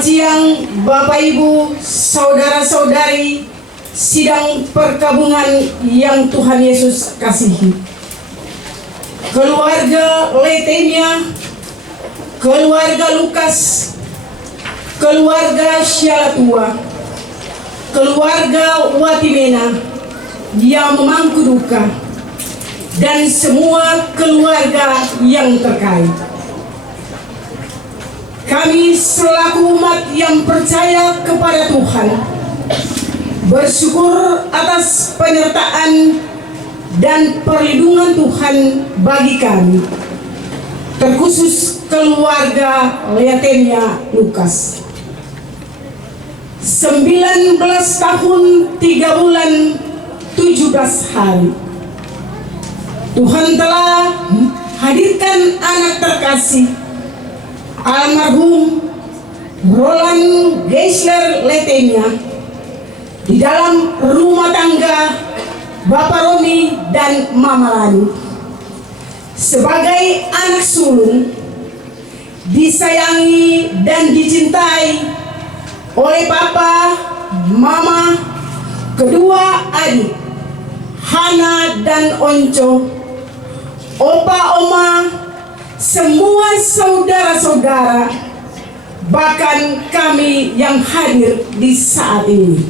Selamat siang Bapak Ibu, Saudara-saudari sidang perkabungan yang Tuhan Yesus kasihi. Keluarga Letemia, keluarga Lukas, keluarga Syalatua, keluarga Watimena yang memangku duka, dan semua keluarga yang terkait. Kami selaku umat yang percaya kepada Tuhan bersyukur atas penyertaan dan perlindungan Tuhan bagi kami, terkhusus keluarga Letemia Lukas. 19 tahun 3 bulan 17 hari Tuhan telah hadirkan anak terkasih almarhum Roland Geisler Letemia di dalam rumah tangga Bapak Romi dan Mama Lani sebagai anak sulung, disayangi dan dicintai oleh Papa, Mama, kedua adik Hana dan Onco, Opa, Oma, semua saudara-saudara, bahkan kami yang hadir di saat ini.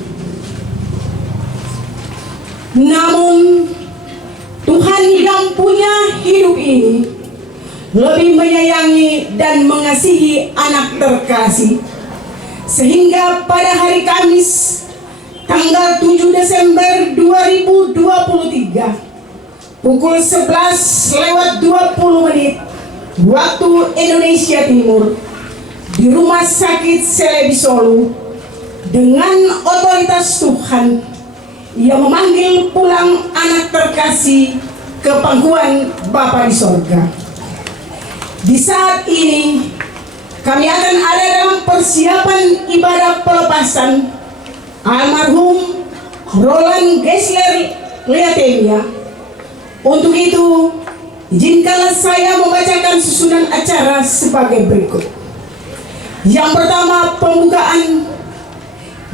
Namun Tuhan yang punya hidup ini lebih menyayangi dan mengasihi anak terkasih, sehingga pada hari Kamis tanggal 7 Desember 2023 pukul 11:20 waktu Indonesia Timur di Rumah Sakit Selebi Solo, dengan otoritas Tuhan yang memanggil pulang anak terkasih ke pangkuan Bapa di sorga. Di saat ini kami akan ada dalam persiapan ibadah pelepasan almarhum Roland Geisler Letemia. Untuk itu, izinkanlah saya membacakan susunan acara sebagai berikut. Yang pertama, pembukaan.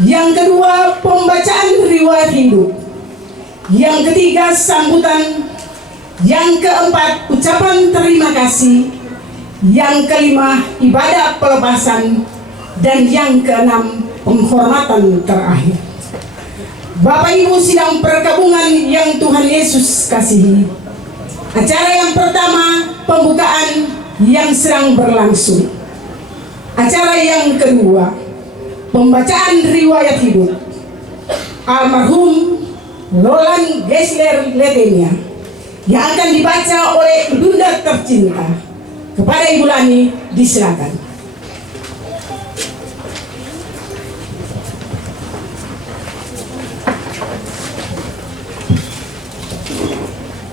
Yang kedua, pembacaan riwayat hidup. Yang ketiga, sambutan. Yang keempat, ucapan terima kasih. Yang kelima, ibadah pelepasan. Dan yang keenam, penghormatan terakhir. Bapak Ibu sidang perkabungan yang Tuhan Yesus kasihi, acara yang pertama, pembukaan yang sedang berlangsung. Acara yang kedua, pembacaan riwayat hidup almarhum Roland Geisler Letemia yang akan dibaca oleh Bunda tercinta. Kepada Ibu Lani, disilakan.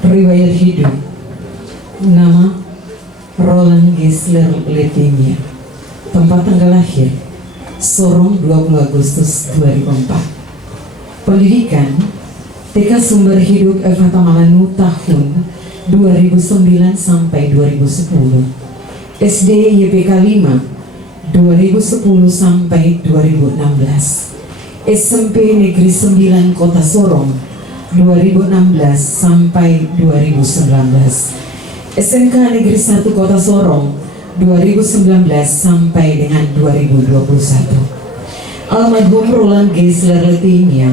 Riwayat hidup. Nama Roland Geisler Letemia. Tempat tanggal lahir Sorong 20 Agustus 2004. Pendidikan TK Sumber Hidup Eva Tamalanu tahun 2009 sampai 2010. SD YPK 5 2010 sampai 2016. SMP Negeri 9 Kota Sorong 2016 sampai 2019. SMK Negeri 1 Kota Sorong 2019 sampai dengan 2021. Almarhum Roland Geisler Letemia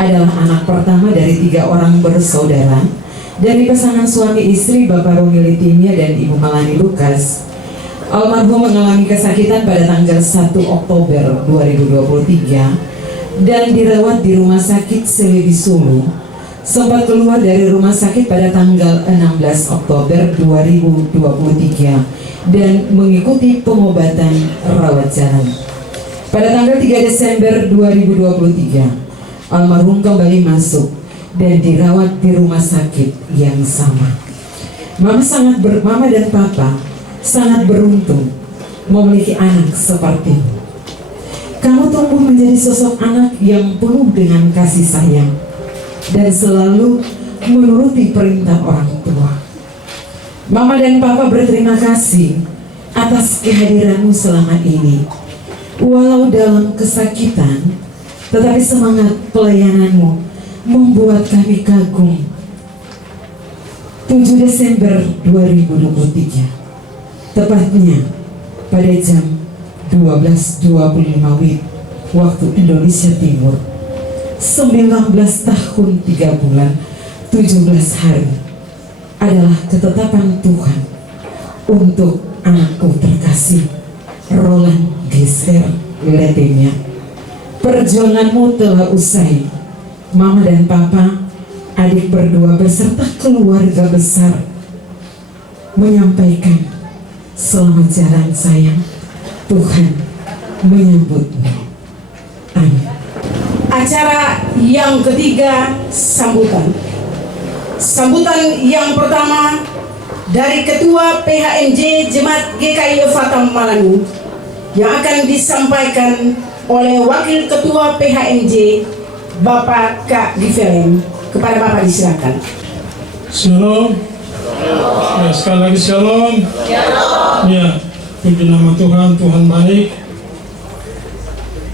adalah anak pertama dari 3 orang bersaudara dari pasangan suami istri Bapak Romi Letemia dan Ibu Malani Lukas. Almarhum mengalami kesakitan pada tanggal 1 Oktober 2023 dan dirawat di Rumah Sakit Selebi Solo. Sempat keluar dari rumah sakit pada tanggal 16 Oktober 2023 dan mengikuti pengobatan rawat jalan. Pada tanggal 3 Desember 2023, almarhum kembali masuk dan dirawat di rumah sakit yang sama. Mama dan Papa sangat beruntung memiliki anak sepertimu. Kamu tumbuh menjadi sosok anak yang penuh dengan kasih sayang dan selalu menuruti perintah orang tua. Mama dan Papa berterima kasih atas kehadiranmu selama ini. Walau kamu dalam kesakitan, tetapi semangat pelayananmu membuat kami kagum. 7 Desember 2023, tepatnya pada jam 12.25 WIB waktu Indonesia Timur, 19 tahun 3 bulan 17 hari adalah ketetapan Tuhan untuk anakku terkasih Roland Gisler Letemia. Perjuanganmu telah usai. Mama dan Papa, adik berdua beserta keluarga besar menyampaikan selamat jalan sayang. Tuhan menyambutmu. Amin. Acara yang ketiga, sambutan. Sambutan yang pertama dari Ketua PHMJ Jemaat GKI Fatam Malangu yang akan disampaikan oleh Wakil Ketua PHMJ Bapak Kak Givelem. Kepada Bapak disilakan. Shalom. Ya, sekali lagi shalom. Ya, puji nama Tuhan, Tuhan baik.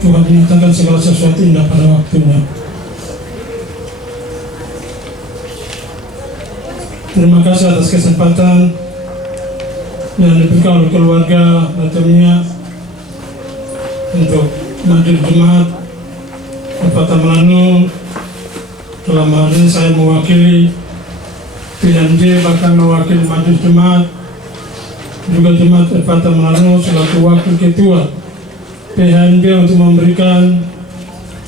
Tuhan menyatakan segala sesuatu indah pada waktunya. Terima kasih atas kesempatan yang diberikan oleh keluarga Letemia untuk Majelis Jemaat Fatam Malangu. Dalam hal ini saya mewakili PHMJ, bahkan mewakili Majelis Jemaat, juga Jemaat Fatam Malangu selaku wakil ketua PHMJ untuk memberikan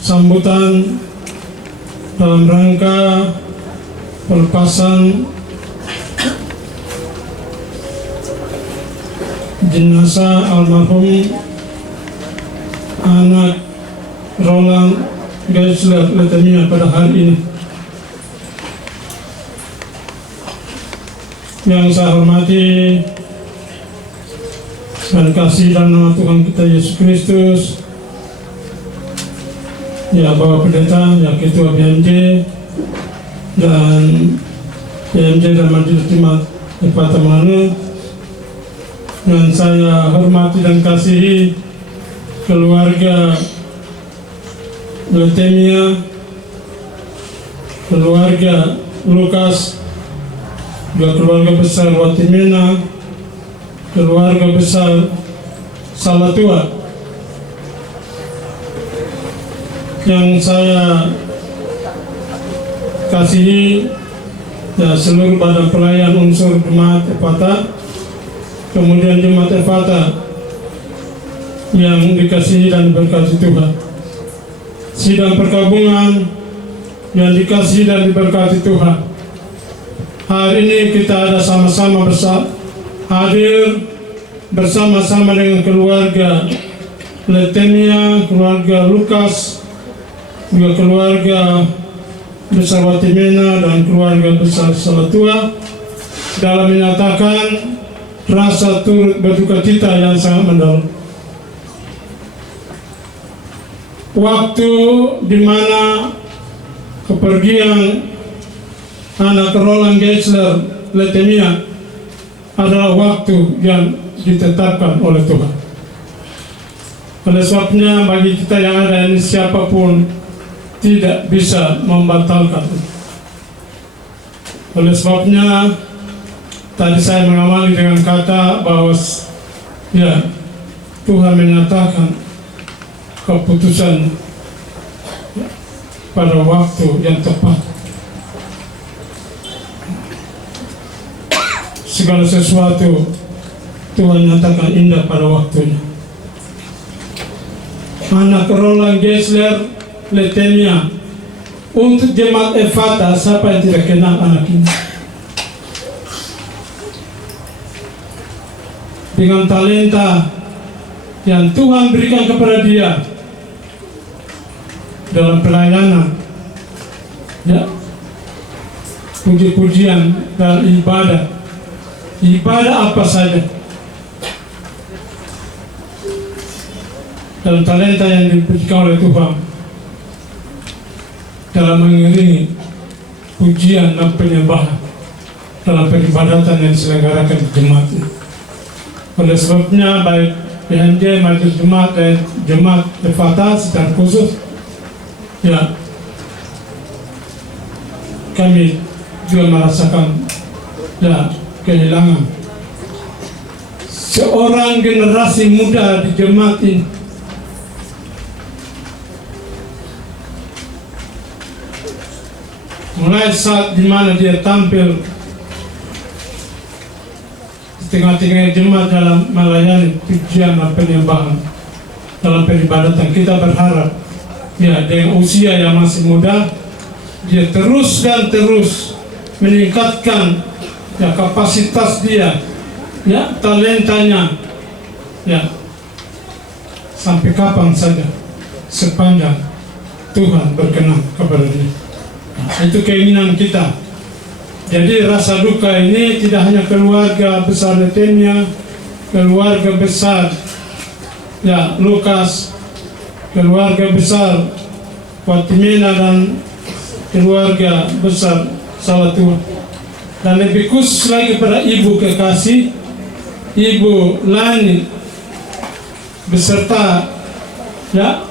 sambutan dalam rangka pelepasan jenazah almarhum anak Roland Gisler Letemia pada hari ini. Yang saya hormati dan kasih dalam nama Tuhan kita Yesus Kristus, ya Bapak Pendeta, ya Ketua PHMJ dan PHMJ dan Majelis Jemaat Fatam Malangu, dan saya hormati dan kasihi keluarga Letemia, keluarga Lukas, juga keluarga besar Watimena, keluarga besar Salatua. Yang saya kasihi ya seluruh badan pelayan unsur Jemaat Fata, kemudian Jemaat Fata yang dikasihi dan diberkati Tuhan. Sidang perkabungan yang dikasihi dan diberkati Tuhan. Hari ini kita ada sama-sama hadir bersama-sama dengan keluarga Letemia, keluarga Lukas, juga keluarga besar Watimena dan keluarga besar Salatua dalam menyatakan rasa turut berduka cita yang sangat mendalam. Waktu di mana kepergian anak Roland Gisler Letemia adalah waktu yang ditetapkan oleh Tuhan. Oleh sebabnya bagi kita yang ada ini, siapapun tidak bisa membatalkan. Oleh sebabnya tadi saya mengawali dengan kata bahwa ya Tuhan menyatakan keputusan pada waktu yang tepat. Segala sesuatu Tuhan nyatakan indah pada waktunya. Anak Roland Gisler Letemia, untuk Jemaat Fata, siapa yang tidak kenal anak ini? Dengan talenta yang Tuhan berikan kepada dia dalam pelayanan, ya, puji-pujian dan ibadah apa saja, dalam talenta yang diberikan oleh Tuhan dalam mengiringi pujian dan penyembahan dalam peribadatan yang diselenggarakan di jemaat. Oleh sebabnya baik PMJ Majelis Jemaat dan Jemaat Fatah secara khusus, ya kami juga merasakan ya kehilangan seorang generasi muda di jemaat ini. Mulai saat dimana dia tampil tengah-tengah jemaat dalam melayani pujian dan penyembahan dalam peribadatan, kita berharap ya dengan usia yang masih muda dia terus dan terus meningkatkan ya kapasitas dia, ya talentanya, ya sampai kapan saja sepanjang Tuhan berkenan kepada dia. Nah, itu keinginan kita. Jadi rasa duka ini tidak hanya keluarga besar Letemia, keluarga besar ya Lukas, keluarga besar Fatimina dan keluarga besar Salatuan, dan lebih khusus lagi pada ibu kekasih, Ibu Lani beserta ya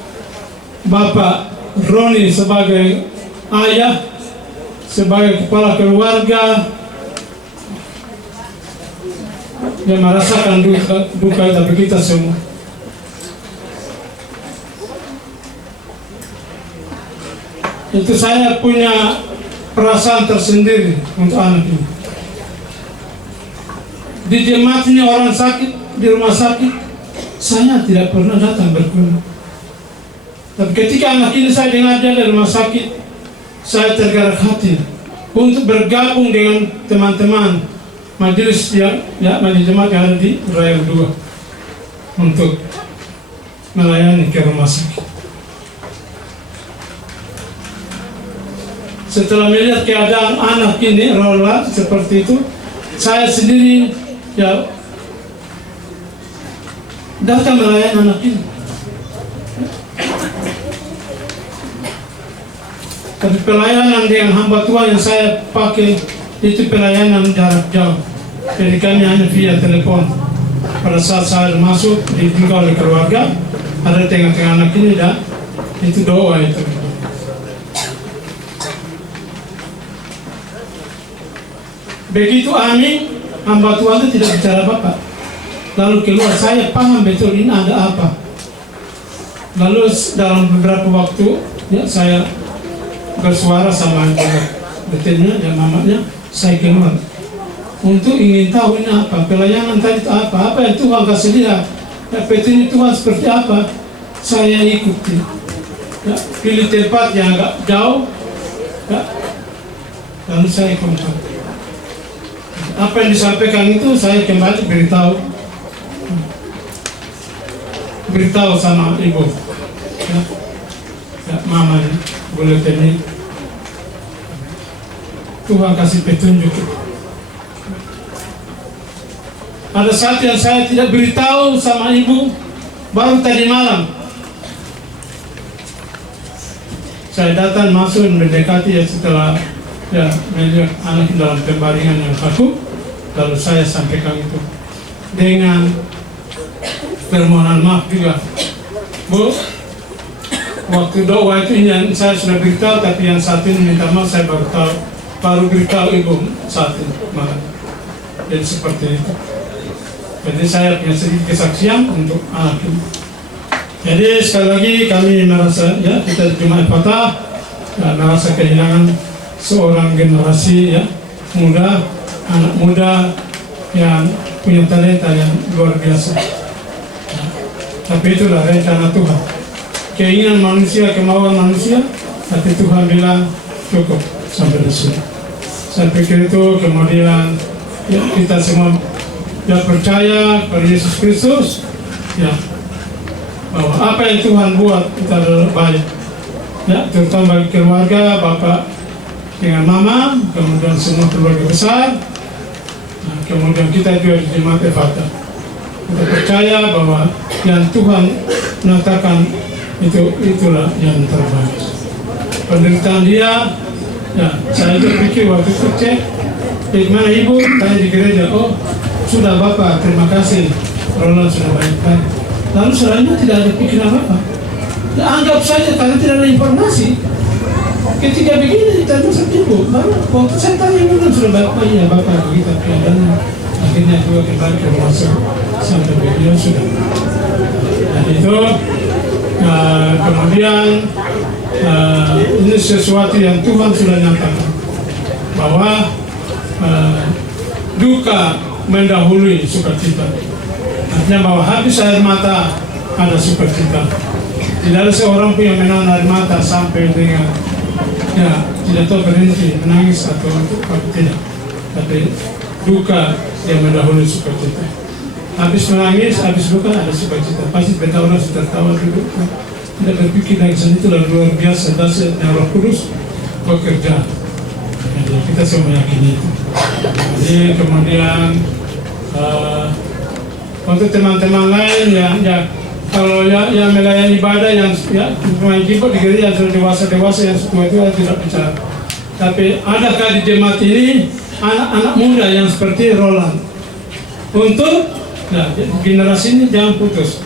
Bapak Roni sebagai ayah, sebagai kepala keluarga yang merasakan duka tapi kita semua. Itu saya punya perasaan tersendiri untuk anak ini. Di jemaat ini orang sakit, di rumah sakit, saya tidak pernah datang berkunjung. Tapi ketika anak ini saya dengar dia di rumah sakit, saya tergerak hati untuk bergabung dengan teman-teman majelis majelis jemaat yang ada di Raya 2 untuk melayani ke rumah sakit. Setelah melihat keadaan anak ini Rola seperti itu, saya sendiri ya datang melayani anak ini. Tapi pelayanan dengan hamba Tuhan yang saya pakai itu pelayanan jarak jauh. Jadi kami hanya via telepon. Pada saat saya masuk ditinggal oleh keluarga, ada tengah-tengah anak ini dan itu doa itu. Begitu Amin, hamba Tuhan itu tidak bicara Bapak. Lalu keluar, saya paham betul ini ada apa. Lalu dalam beberapa waktu ya, saya bersuara sama betulnya dan mamanya, saya keluar untuk ingin tahu ini apa, pelayanan tadi itu apa yang Tuhan kasih dia, ya, ini Tuhan seperti apa. Saya ikuti, ya, pilih tempat yang agak jauh, ya, lalu saya kontak. Apa yang disampaikan itu saya kembali beritahu sama ibu, ya, mamanya boleh ini. Tuhan kasih petunjuk. Ada saat yang saya tidak beritahu sama ibu, baru tadi malam saya datang masuk mendekati ya, setelah ya melihat anak dalam pembaringan yang kaku, lalu saya sampaikan itu dengan permohonan maaf juga, Bu. Waktu doa itu yang saya sudah beritahu, tapi yang saat ini minta maaf saya baru beritahu ibu saat ini malam. Jadi seperti itu. Jadi saya punya sedikit kesaksian untuk anak ini. Jadi sekali lagi kami merasa ya, kita Jemaat Fatah ya, merasa kehilangan seorang generasi ya muda, anak muda yang punya talenta yang luar biasa. Ya, tapi itulah rencana Tuhan. Keinginan manusia, kemauan manusia, tapi Tuhan bilang cukup sampai di sini. Saya pikir itu kemudian ya, kita semua yang percaya pada Yesus Kristus, ya, bahwa apa yang Tuhan buat kita adalah baik, ya, terutama bagi keluarga, bapak dengan mama, kemudian semua keluarga besar, nah, kemudian kita juga di Jemaat Fatah. Kita percaya bahwa yang Tuhan mengatakan itulah yang terbaik. Penderitaan dia, ya, saya berpikir waktu itu cek, gimana ibu? Tanya di gereja, oh sudah Bapak, terima kasih, Roland sudah baik-baik. lalu selanjutnya tidak ada pikiran apa. Anggap saja karena tidak ada informasi. Ketika begini kita tertipu, baru waktu saya tanya mungkin sudah bapak, iya bapak begitu keadaannya. Akhirnya juga kembali ke rumah sampai beliau sudah. Dan itu kemudian ini sesuatu yang Tuhan sudah nyatakan bahwa duka mendahului sukacita. Artinya bahwa habis air mata ada sukacita. Tidak ada seorang pun yang menahan air mata sampai dengan tidak tahu berhenti menangis atau tidak. Tapi duka yang mendahului sukacita. Habis menangis, habis duka ada sukacita. Pasti beta orang sudah tertawa dulu. Tidak berpikir lagi, itulah luar biasa dasar yang Roh Kudus bekerja. Jadi kita semua meyakini itu. Jadi kemudian untuk teman-teman lain ya kalau yang melayani ibadah yang pemain keyboard di gereja yang sudah dewasa yang tua itu tidak bicara. Tapi adakah di jemaat ini anak-anak muda yang seperti Roland untuk generasi ini jangan putus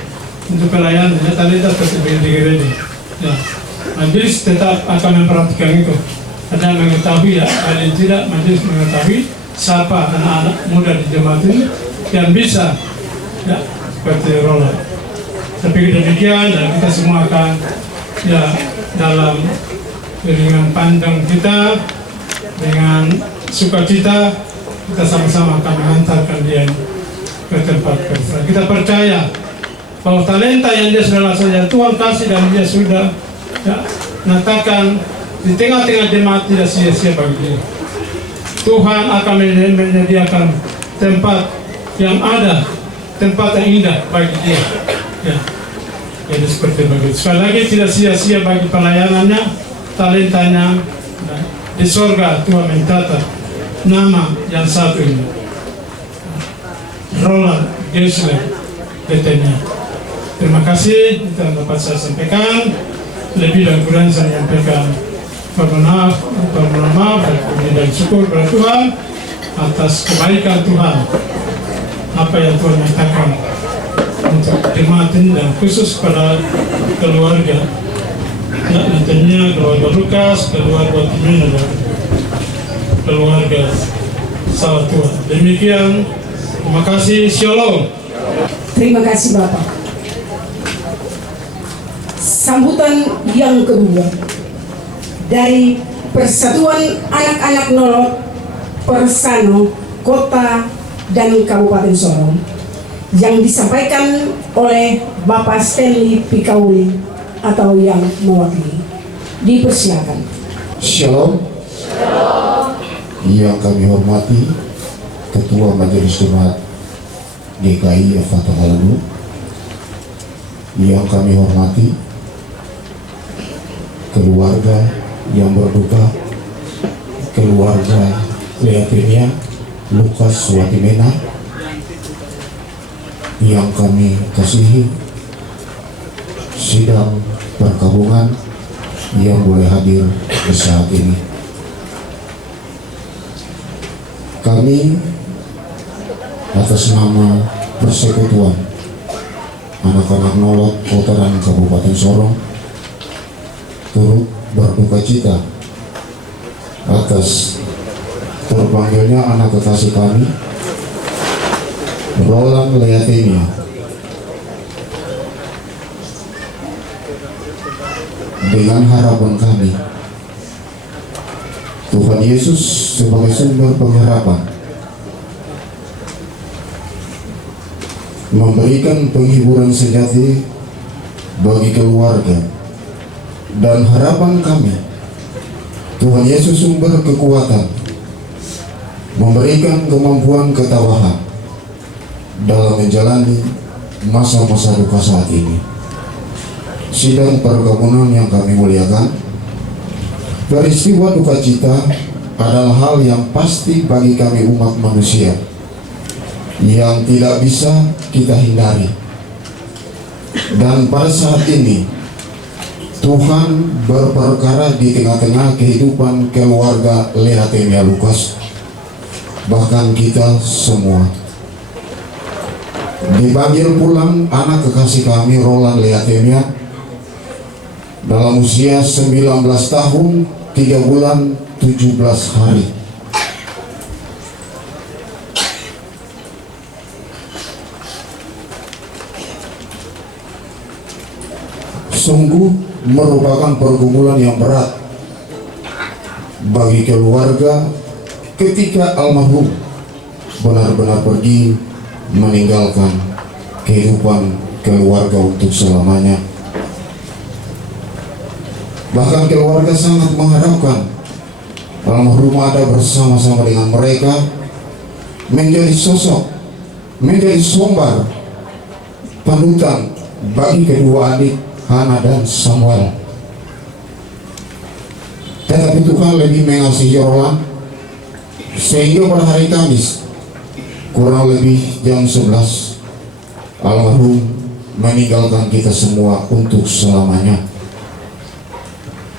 untuk pelayanan talenta seperti di gereja. Majelis tetap akan memperhatikan itu. Ada yang mengetahui ada yang tidak, majelis mengetahui siapa anak-anak muda di jemaat ini yang bisa seperti Roland. Tapi demikian dan kita semua akan dalam dengan pandang kita dengan sukacita kita sama-sama akan mengantarkan dia ke tempat kerja. Kita percaya bahwa talenta yang dia sudah laksanakan Tuhan kasih dan dia sudah nyatakan di tengah-tengah jemaat tidak sia-sia bagi dia. Tuhan akan menyediakan tempat yang ada, tempat yang indah bagi dia. Jadi seperti begitu. Sekali lagi tidak sia-sia bagi pelayanannya, talentanya. Di sorga Tuhan mencatat nama yang satu ini, Roland Gessler Letenia. Terima kasih itu yang dapat saya sampaikan. Lebih dan kurang saya menyampaikan permohonan maaf dan syukur kepada Tuhan atas kebaikan Tuhan apa yang Tuhan nyatakan untuk jemaat ini dan khusus pada keluarga nantinya keluarga Lukas, keluarga Timena dan keluarga sahabat Tuhan. Demikian, terima kasih, Shalom. Terima kasih Bapak. Sambutan yang kedua dari Persatuan Anak-anak Nolot Persano Kota dan Kabupaten Sorong yang disampaikan oleh Bapak Stanley Pikauli atau yang mewakili. Dipersilakan. Shalom. Yang kami hormati Ketua Majelis Jemaat GKI Fatah Halalu, yang kami hormati keluarga yang berduka, keluarga Leatinia Lukas Watimena, yang kami kasihi, sidang perkabungan yang boleh hadir di saat ini. Kami atas nama Persekutuan Anak-anak Nolot Kota dan Kabupaten Sorong turut berduka cita atas terpanggilnya anak kekasih kami Roland Leatinia dengan harapan kami Tuhan Yesus sebagai sumber pengharapan memberikan penghiburan sejati bagi keluarga, dan harapan kami Tuhan Yesus sumber kekuatan, memberikan kemampuan ketabahan dalam menjalani masa-masa duka saat ini. Sidang perkebunan yang kami muliakan, peristiwa duka cita adalah hal yang pasti bagi kami umat manusia yang tidak bisa kita hindari. Dan pada saat ini Tuhan berperkara di tengah-tengah kehidupan keluarga Leatinia Lukas, bahkan kita semua. dipanggil pulang anak kekasih kami Roland Leatemia dalam usia 19 tahun 3 bulan 17 hari. Sungguh merupakan pergumulan yang berat bagi keluarga ketika almarhum benar-benar pergi meninggalkan kehidupan keluarga untuk selamanya. Bahkan keluarga sangat mengharapkan almarhum ada bersama-sama dengan mereka, menjadi sosok, menjadi sumber panutan bagi kedua adik Hana dan Samuel. Tetapi Tuhan lebih mengasihi Roland sehingga pada hari Kamis kurang lebih jam 11 almarhum meninggalkan kita semua untuk selamanya.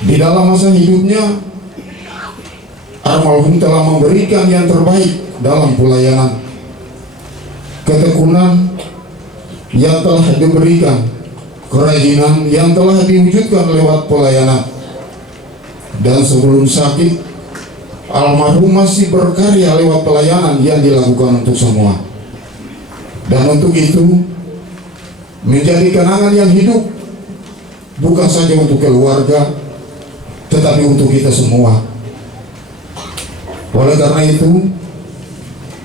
Di dalam masa hidupnya almarhum telah memberikan yang terbaik dalam pelayanan, ketekunan yang telah diberikan, kerajinan yang telah diwujudkan lewat pelayanan. Dan sebelum sakit, almarhum masih berkarya lewat pelayanan yang dilakukan untuk semua. Dan untuk itu menjadi kenangan yang hidup, bukan saja untuk keluarga, tetapi untuk kita semua. Oleh karena itu,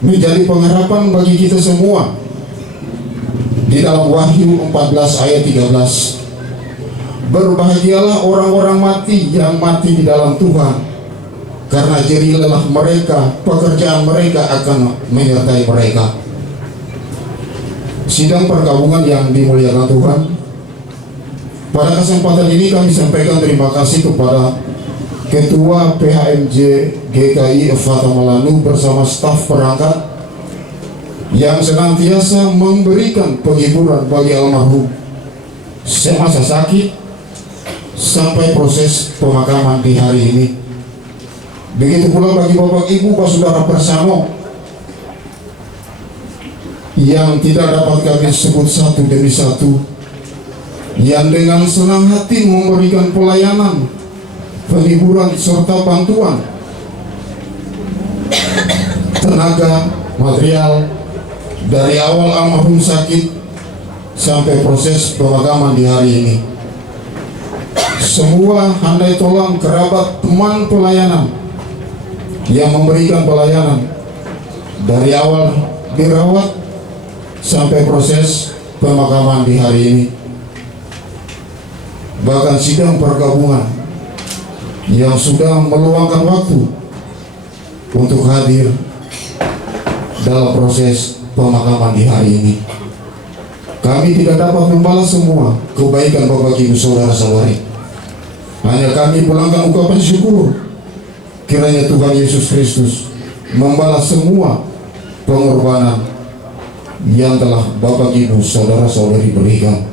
menjadi pengharapan bagi kita semua. Di dalam Wahyu 14 ayat 13, berbahagialah orang-orang mati yang mati di dalam Tuhan, karena jerih lelah mereka, pekerjaan mereka akan menyertai mereka. Sidang pergabungan yang dimuliakan Tuhan, pada kesempatan ini kami sampaikan terima kasih kepada Ketua PHMJ GKI Fata Melanu bersama staf perangkat yang senantiasa memberikan penghiburan bagi almarhum semasa sakit sampai proses pemakaman di hari ini. Begitu pula bagi Bapak Ibu, Pak Saudara bersama yang tidak dapat kami sebut satu demi satu, yang dengan senang hati memberikan pelayanan, penghiburan serta bantuan tenaga, material dari awal almarhum sakit sampai proses pemakaman di hari ini. Semua handai tolong kerabat, teman pelayanan yang memberikan pelayanan dari awal dirawat sampai proses pemakaman di hari ini. Bahkan sidang pergabungan yang sudah meluangkan waktu untuk hadir dalam proses pemakaman di hari ini. Kami tidak dapat membalas semua kebaikan Bapak Ibu Saudara-saudari. Hanya kami pulangkan ungkapan syukur, kiranya Tuhan Yesus Kristus membalas semua pengorbanan yang telah Bapak Ibu Saudara-saudari berikan.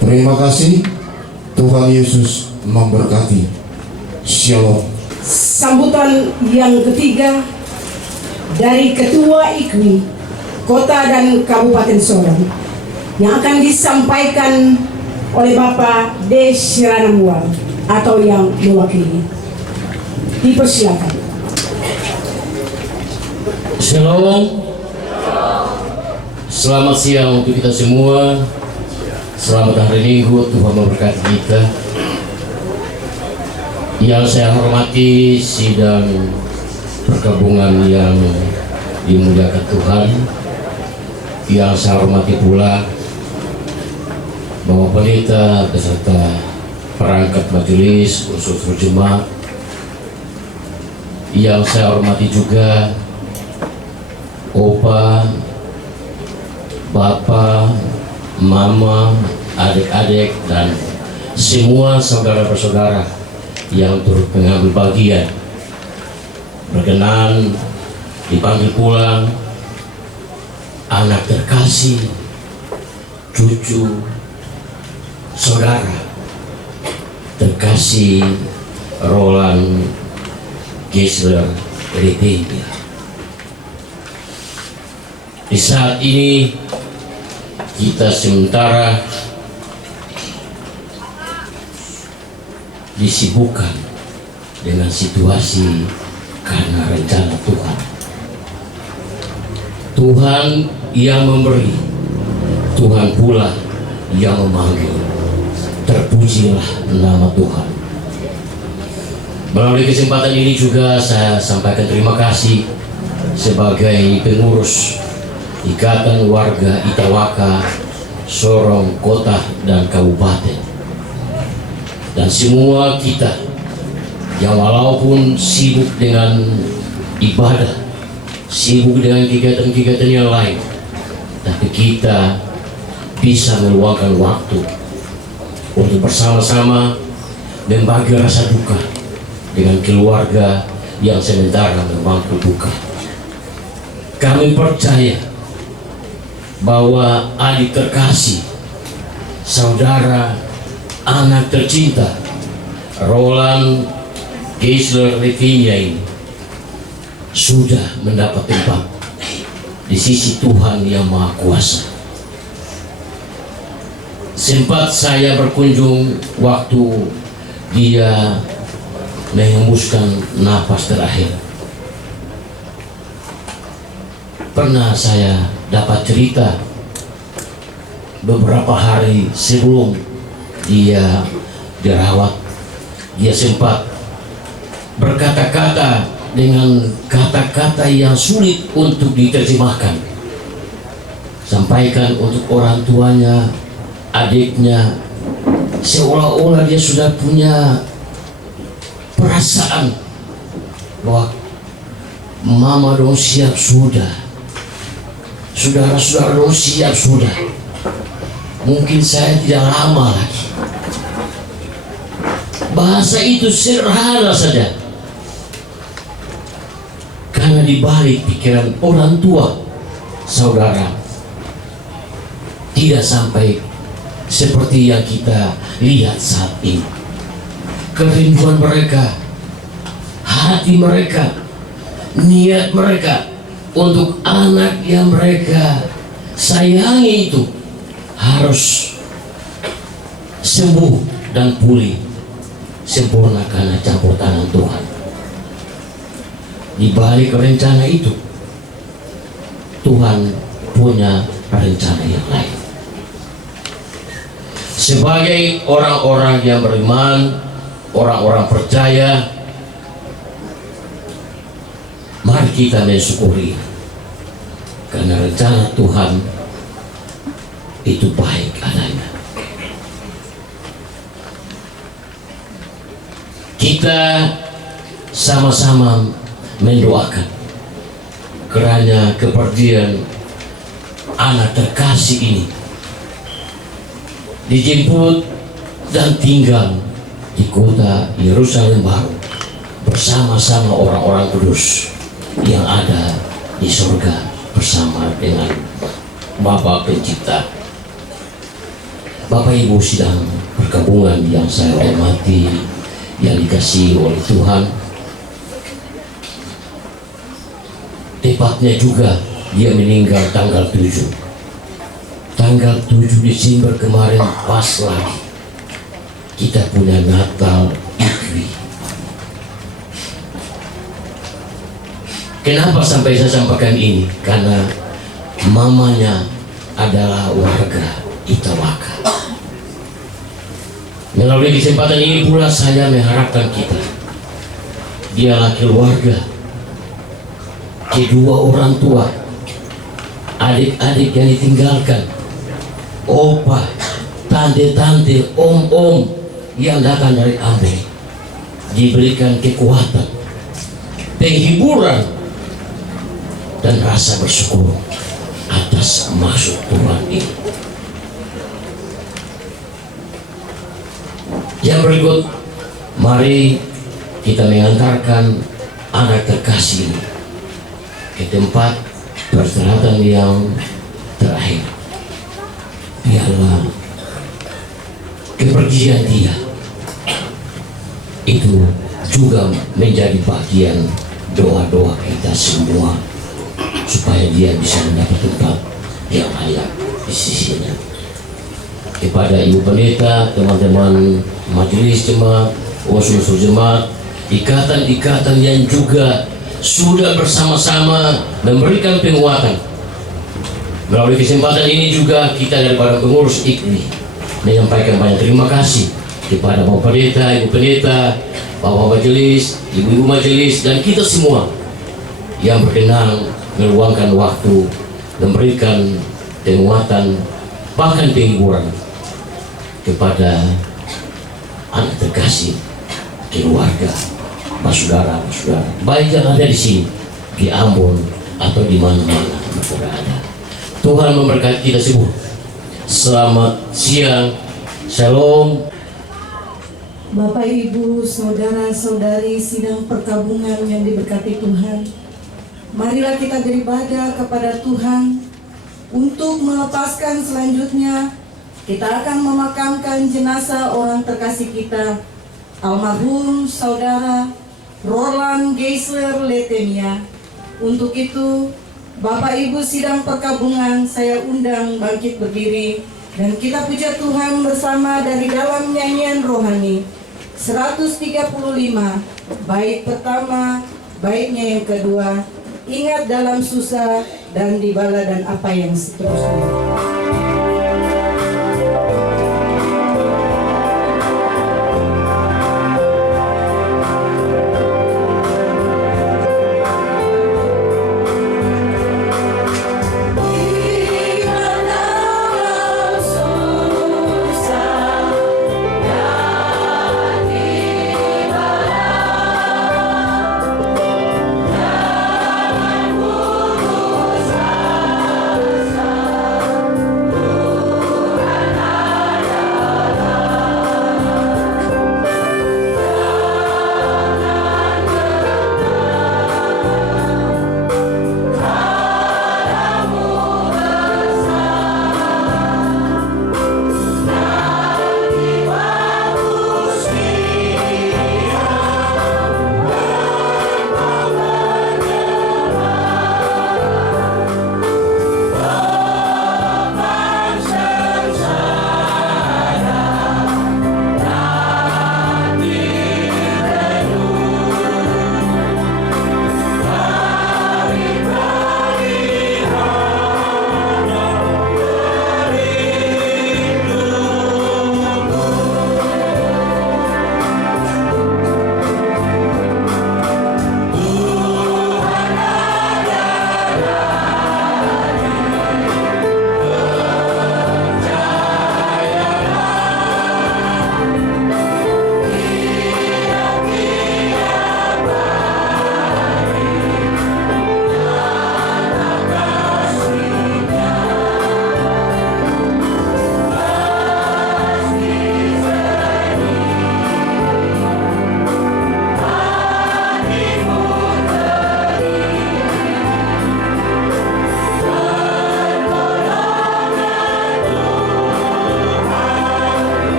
Terima kasih. Tuhan Yesus memberkati. Shalom. Sambutan yang ketiga dari Ketua IKWI Kota dan Kabupaten Sorong yang akan disampaikan oleh Bapak D. Shiranamual atau yang mewakili. Dipersilakan. Shalom. Selamat siang untuk kita semua. Selamat hari Minggu, Tuhan memberkati kita. Yang saya hormati sidang pergabungan yang dimuliakan Tuhan. Yang saya hormati pula Bapak Pendeta beserta perangkat majelis, unsur jemaat. Yang saya hormati juga Opa, Bapak, Mama, adik-adik, dan semua saudara-saudara yang turut mengambil bagian. Berkenan dipanggil pulang anak terkasih, cucu, saudara terkasih Roland Gisler Letemia. Di saat ini kita sementara disibukkan dengan situasi karena rencana Tuhan. Tuhan yang memberi, Tuhan pula yang memanggil. Terpujilah nama Tuhan. Melalui kesempatan ini juga saya sampaikan terima kasih sebagai pengurus Ikatan Warga Itawaka, Sorong Kota dan Kabupaten, dan semua kita yang walaupun sibuk dengan ibadah, sibuk dengan kegiatan-kegiatan yang lain, tapi kita bisa meluangkan waktu untuk bersama-sama membagi rasa duka dengan keluarga yang sementara memangku duka. Kami percaya bahwa adik terkasih, saudara, anak tercinta Roland Geisler Levinia ini sudah mendapat tempat di sisi Tuhan yang Maha Kuasa. Sempat saya berkunjung waktu dia menghembuskan napas terakhir. Pernah saya dapat cerita beberapa hari sebelum dia dirawat, dia sempat berkata-kata dengan kata-kata yang sulit untuk diterjemahkan. Sampaikan untuk orang tuanya, adiknya, seolah-olah dia sudah punya perasaan bahwa mama dong siap sudah, saudara-saudara dong siap sudah, mungkin saya tidak lama lagi. Bahasa itu sederhana saja, karena di balik pikiran orang tua, saudara, tidak sampai seperti yang kita lihat saat ini. Kerinduan mereka, hati mereka, niat mereka untuk anak yang mereka sayangi itu harus sembuh dan pulih sempurna karena campur tangan Tuhan. Di balik rencana itu, Tuhan punya rencana yang lain. Sebagai orang-orang yang beriman, orang-orang percaya, mari kita mensyukuri karena rencana Tuhan itu baik adanya. Kita sama-sama mendoakan kiranya kepergian anak terkasih ini dijemput dan tinggal di kota Yerusalem baru bersama-sama orang-orang kudus yang ada di surga bersama dengan Bapa Pencipta. Bapak Ibu sidang perkabungan yang saya hormati, yang dikasihi oleh Tuhan, tepatnya juga dia meninggal tanggal 7 Desember kemarin, pas lagi kita punya Natal Ikwi. Kenapa sampai saya sampaikan ini? Karena mamanya adalah warga Itawaka. Melalui kesempatan ini pula saya mengharapkan kita, dialah keluarga, kedua orang tua, adik-adik yang ditinggalkan, opa, tante-tante, om-om yang datang dari Amerika, diberikan kekuatan, penghiburan, dan rasa bersyukur atas maksud Tuhan ini. Yang berikut, mari kita mengantarkan anak terkasih ini ke tempat peristirahatan yang terakhir. Biarlah kepergian dia itu juga menjadi bagian doa-doa kita semua supaya dia bisa mendapat tempat yang layak di sisinya. Kepada Ibu Pendeta, teman-teman majelis jemaat, unsur-unsur jemaat, ikatan-ikatan yang juga sudah bersama-sama memberikan penguatan. Melalui kesempatan ini juga kita dari para pengurus IKMI menyampaikan banyak terima kasih kepada Bapak Pendeta, Ibu Pendeta, Bapak Majelis, Ibu-Ibu Majelis, dan kita semua yang berkenan meluangkan waktu memberikan penguatan bahkan penghiburan kepada anak terkasih, keluarga, saudara, baik yang ada di sini, di Ambon atau di mana-mana berada. Tuhan memberkati kita semua. Selamat siang, shalom. Bapak, Ibu, saudara-saudari sidang perkabungan yang diberkati Tuhan, marilah kita beribadah kepada Tuhan. Untuk melepaskan selanjutnya, kita akan memakamkan jenazah orang terkasih kita, almarhum saudara Roland Geisler Letemia. Untuk itu, Bapak Ibu sidang perkabungan, saya undang bangkit berdiri dan kita puja Tuhan bersama dari dalam nyanyian rohani 135, bait pertama, baitnya yang kedua, ingat dalam susah dan di bala dan apa yang seterusnya.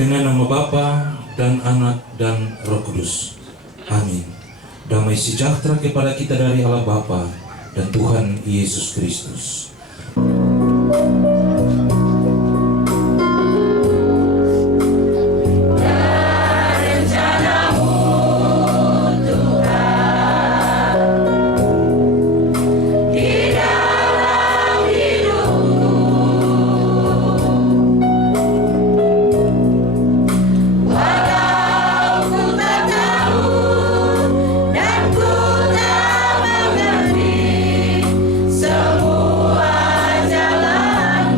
Dengan nama Bapa dan Anak dan Roh Kudus. Amin. Damai sejahtera kepada kita dari Allah Bapa dan Tuhan Yesus Kristus. Semua jalan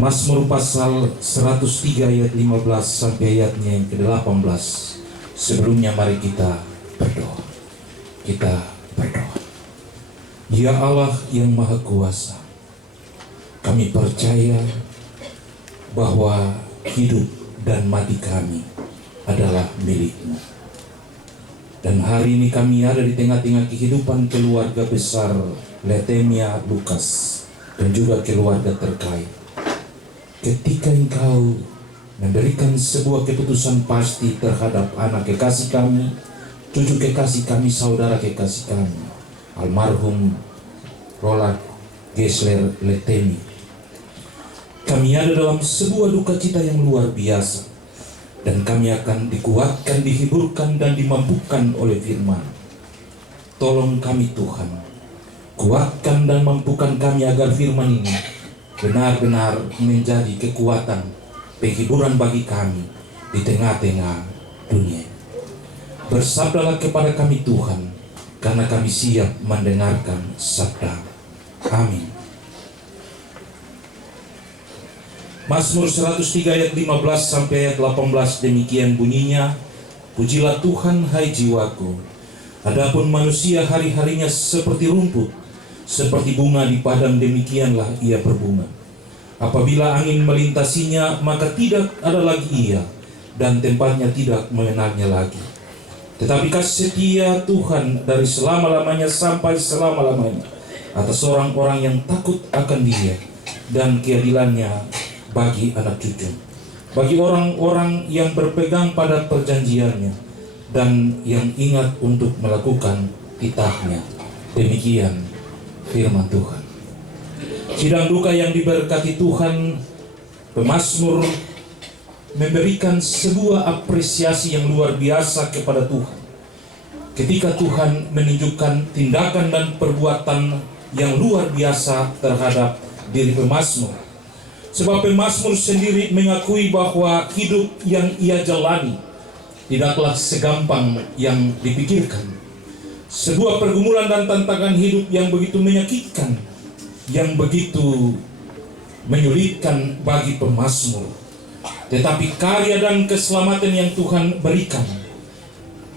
Mazmur pasal 103 ayat 15 sampai ayatnya yang ke-18. Sebelumnya mari kita berdoa. Kita berdoa. Ya Allah yang Maha Kuasa, kami percaya bahwa hidup dan mati kami adalah milik-Mu. Dan hari ini kami ada di tengah-tengah kehidupan keluarga besar Letemia Lukas dan juga keluarga terkait. Ketika Engkau memberikan sebuah keputusan pasti terhadap anak kekasih kami, cucu kekasih kami, saudara kekasih kami, almarhum Roland Gesler Letemi, kami ada dalam sebuah duka cita yang luar biasa, dan kami akan dikuatkan, dihiburkan, dan dimampukan oleh firman. Tolong kami Tuhan, kuatkan dan mampukan kami agar firman ini benar-benar menjadi kekuatan, penghiburan bagi kami di tengah-tengah dunia. Bersabdalah kepada kami Tuhan, karena kami siap mendengarkan sabda. Amin. Mazmur 103 ayat 15 sampai ayat 18 demikian bunyinya. Pujilah Tuhan, hai jiwaku. Adapun manusia hari-harinya seperti rumput, seperti bunga di padang, demikianlah ia berbunga. Apabila angin melintasinya, maka tidak ada lagi ia, dan tempatnya tidak mengenalnya lagi. Tetapi kasih setia Tuhan dari selama-lamanya sampai selama-lamanya atas orang-orang yang takut akan Dia, dan keadilannya bagi anak cucu, bagi orang-orang yang berpegang pada perjanjiannya dan yang ingat untuk melakukan titahnya. Demikian firman Tuhan. Sidang duka yang diberkati Tuhan, pemazmur memberikan sebuah apresiasi yang luar biasa kepada Tuhan ketika Tuhan menunjukkan tindakan dan perbuatan yang luar biasa terhadap diri pemazmur. Sebab pemazmur sendiri mengakui bahwa hidup yang ia jalani tidaklah segampang yang dipikirkan. Sebuah pergumulan dan tantangan hidup yang begitu menyakitkan, yang begitu menyulitkan bagi pemazmur. Tetapi karya dan keselamatan yang Tuhan berikan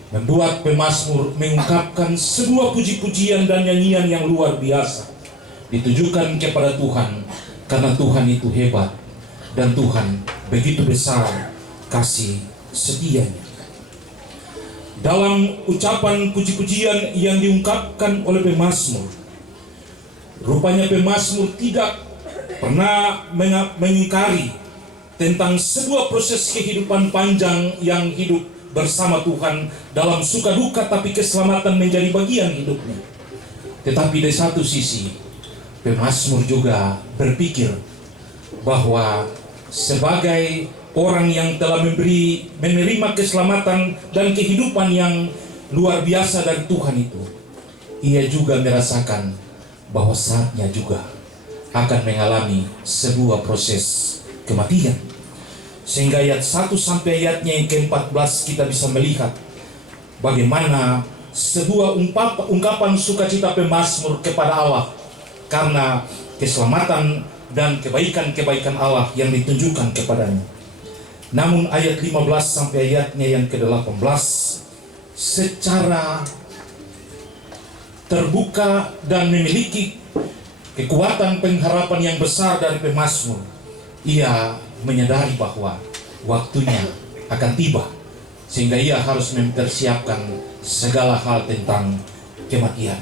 membuat pemazmur mengungkapkan sebuah puji-pujian dan nyanyian yang luar biasa ditujukan kepada Tuhan, karena Tuhan itu hebat dan Tuhan begitu besar kasih setianya. Dalam ucapan puji-pujian yang diungkapkan oleh pemazmur, rupanya pemazmur tidak pernah mengingkari tentang sebuah proses kehidupan panjang yang hidup bersama Tuhan dalam suka duka, tapi keselamatan menjadi bagian hidupnya. Tetapi di satu sisi, pemazmur juga berpikir bahwa sebagai orang yang telah menerima keselamatan dan kehidupan yang luar biasa dari Tuhan itu, ia juga merasakan bahwa saatnya juga akan mengalami sebuah proses kematian. Sehingga ayat 1 sampai ayatnya yang ke-14 kita bisa melihat bagaimana sebuah ungkapan sukacita pemazmur kepada Allah karena keselamatan dan kebaikan-kebaikan Allah yang ditunjukkan kepadanya. Namun ayat 15 sampai ayatnya yang ke-18 secara terbuka dan memiliki kekuatan pengharapan yang besar dari pemazmur, ia menyadari bahwa waktunya akan tiba, sehingga ia harus mempersiapkan segala hal tentang kematian.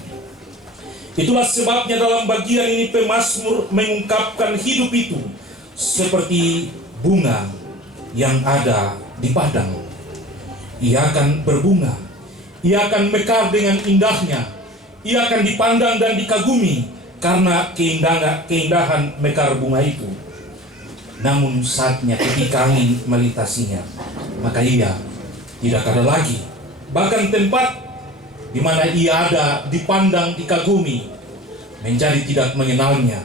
Itulah sebabnya dalam bagian ini pemazmur mengungkapkan hidup itu seperti bunga yang ada di padang. Ia akan berbunga, ia akan mekar dengan indahnya, ia akan dipandang dan dikagumi karena keindahan mekar bunga itu. Namun saatnya ketika angin melintasinya, maka ia tidak ada lagi. Bahkan tempat di mana ia ada dipandang, dikagumi, menjadi tidak mengenalnya.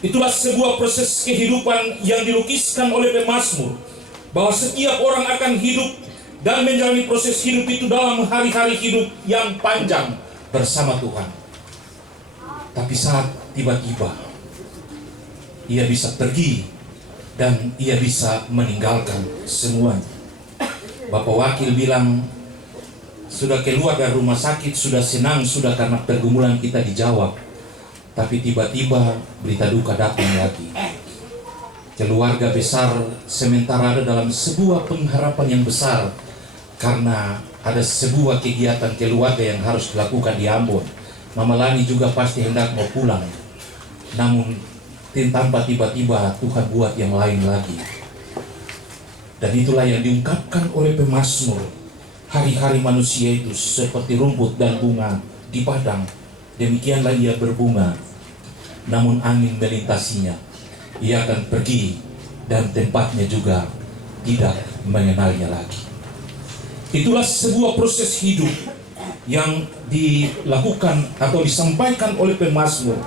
Itulah sebuah proses kehidupan yang dilukiskan oleh pemazmur, bahwa setiap orang akan hidup dan menjalani proses hidup itu dalam hari-hari hidup yang panjang bersama Tuhan. Tapi saat tiba-tiba ia bisa pergi dan ia bisa meninggalkan semuanya. Bapak wakil bilang, sudah keluar dari rumah sakit, sudah senang, sudah karena pergumulan kita dijawab. Tapi tiba-tiba berita duka datang lagi. Keluarga besar sementara ada dalam sebuah pengharapan yang besar, karena ada sebuah kegiatan keluarga yang harus dilakukan di Ambon. Mama Lani juga pasti hendak mau pulang. Namun tanpa tiba-tiba Tuhan buat yang lain lagi. Dan itulah yang diungkapkan oleh pemazmur. Hari-hari manusia itu seperti rumput dan bunga di padang, demikianlah ia berbunga. Namun angin melintasinya, ia akan pergi dan tempatnya juga tidak mengenalnya lagi. Itulah sebuah proses hidup yang dilakukan atau disampaikan oleh pemazmur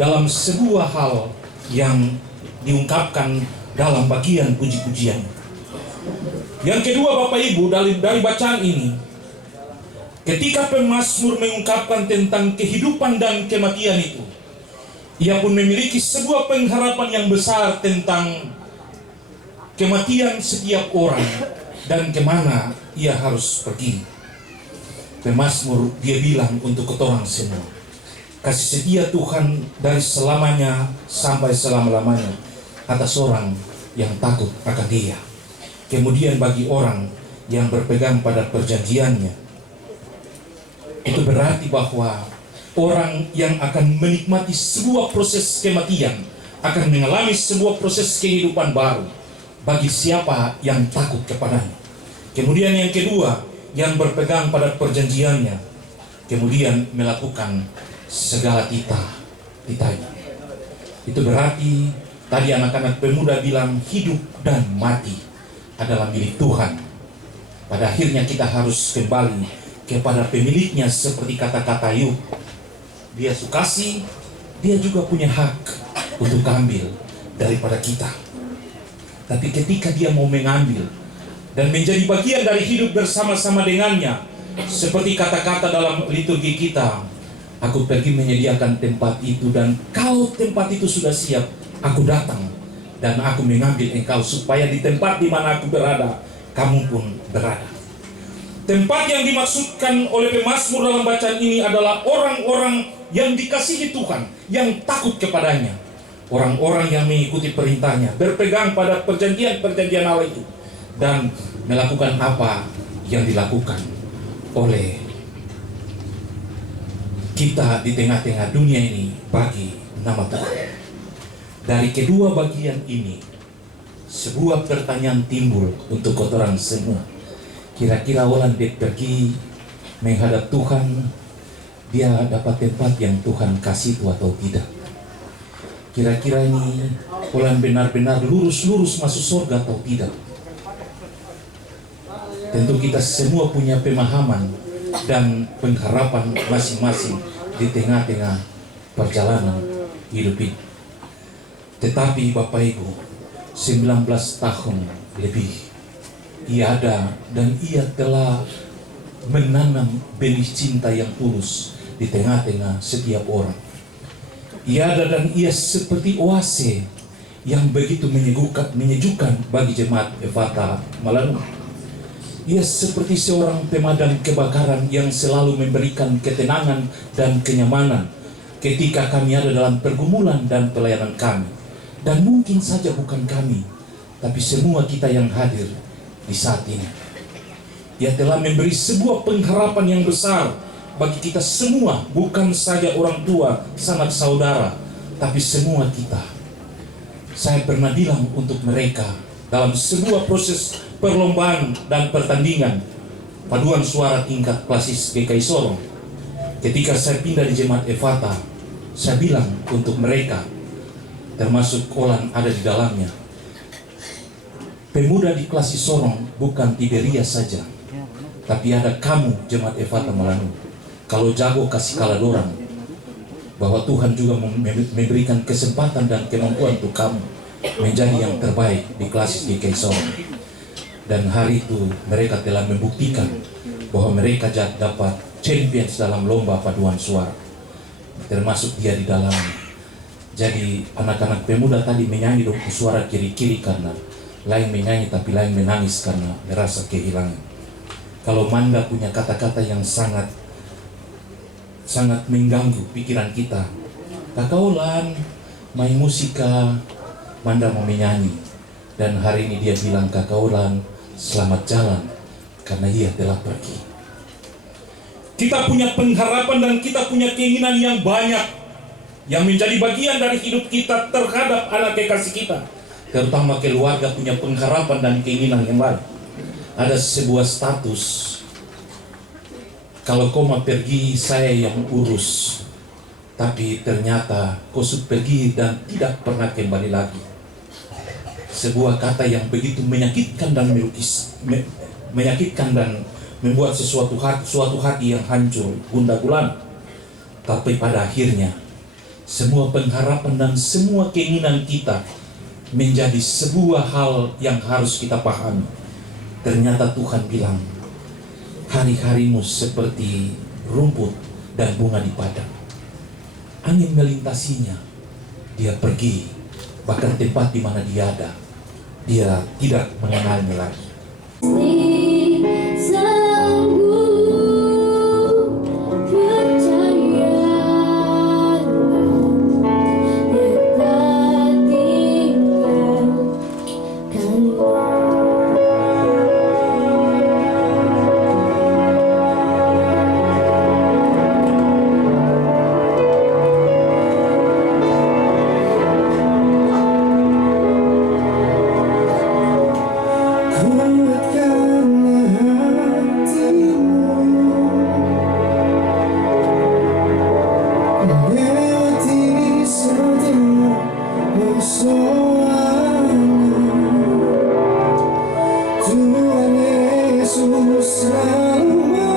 dalam sebuah hal yang diungkapkan dalam bagian puji-pujian. Yang kedua, Bapak Ibu, dari bacaan ini, ketika pemazmur mengungkapkan tentang kehidupan dan kematian itu, ia pun memiliki sebuah pengharapan yang besar tentang kematian setiap orang dan kemana ia harus pergi. Pemazmur dia bilang untuk ketorang semua, kasih setia Tuhan dari selamanya sampai selama-lamanya atas orang yang takut akan Dia. Kemudian bagi orang yang berpegang pada perjanjiannya, itu berarti bahwa orang yang akan menikmati sebuah proses kematian akan mengalami sebuah proses kehidupan baru bagi siapa yang takut kepadanya. Kemudian yang kedua, yang berpegang pada perjanjiannya, kemudian melakukan segala titanya. Itu berarti tadi anak-anak pemuda bilang hidup dan mati adalah milik Tuhan. Pada akhirnya kita harus kembali kepada pemiliknya seperti kata-kata Ayub. Dia sukasi, dia juga punya hak untuk ambil daripada kita. Tapi ketika dia mau mengambil dan menjadi bagian dari hidup bersama-sama dengannya, seperti kata-kata dalam liturgi kita, aku pergi menyediakan tempat itu, dan kalau tempat itu sudah siap, aku datang dan aku mengambil engkau, supaya di tempat di mana aku berada, kamu pun berada. Tempat yang dimaksudkan oleh pemazmur dalam bacaan ini adalah orang-orang yang dikasihi Tuhan, yang takut kepadanya, orang-orang yang mengikuti perintahnya, berpegang pada perjanjian-perjanjian Allah itu, dan melakukan apa yang dilakukan oleh kita di tengah-tengah dunia ini bagi nama Tuhan. Dari kedua bagian ini, sebuah pertanyaan timbul untuk kotoran semua. Kira-kira orang dia pergi menghadap Tuhan, dia dapat tempat yang Tuhan kasih itu atau tidak? Kira-kira ini orang benar-benar lurus-lurus masuk surga atau tidak? Tentu kita semua punya pemahaman dan pengharapan masing-masing di tengah-tengah perjalanan hidup ini. Tetapi Bapak Ibu, 19 tahun lebih ia ada, dan ia telah menanam benih cinta yang tulus di tengah-tengah setiap orang. Ia ada dan ia seperti oase yang begitu menyejukkan bagi jemaat Ephatha Malanu. Ia seperti seorang pemadam kebakaran yang selalu memberikan ketenangan dan kenyamanan ketika kami ada dalam pergumulan dan pelayanan kami. Dan mungkin saja bukan kami, tapi semua kita yang hadir di saat ini. Ia telah memberi sebuah pengharapan yang besar bagi kita semua, bukan saja orang tua, sanak saudara, tapi semua kita. Saya pernah bilang untuk mereka dalam sebuah proses perlombaan dan pertandingan paduan suara tingkat klasis GKI Sorong, ketika saya pindah di jemaat Ephatha, saya bilang untuk mereka, termasuk Olan ada di dalamnya, pemuda di klasis Sorong bukan Tiberia saja, tapi ada kamu jemaat Ephatha Malanu. Kalau jago kasih kalah dorang, bahwa Tuhan juga memberikan kesempatan dan kemampuan untuk kamu menjadi yang terbaik di klasis GKI Sorong. Dan hari itu mereka telah membuktikan bahwa mereka dapat champions dalam lomba paduan suara, termasuk dia di dalamnya. Jadi anak-anak pemuda tadi menyanyi dengan suara kiri-kiri karena lain menyanyi tapi lain menangis karena merasa kehilangan. Kalau Manda punya kata-kata yang sangat mengganggu pikiran kita, Kakaulan main musika, Manda mau menyanyi, dan hari ini dia bilang Kakaulan selamat jalan karena ia telah pergi. Kita punya pengharapan dan kita punya keinginan yang banyak yang menjadi bagian dari hidup kita terhadap anak kekasih kita, terutama keluarga punya pengharapan dan keinginan yang lain. Ada sebuah status, kalau kau mau pergi saya yang urus, tapi ternyata kau sudah pergi dan tidak pernah kembali lagi. Sebuah kata yang begitu menyakitkan dan menyakitkan dan membuat suatu hati yang hancur gundah gulana. Tapi pada akhirnya semua pengharapan dan semua keinginan kita menjadi sebuah hal yang harus kita pahami. Ternyata Tuhan bilang, hari-harimu seperti rumput dan bunga di padang. Angin melintasinya, dia pergi, bahkan tempat di mana dia ada, dia tidak mengenalnya lagi. selalu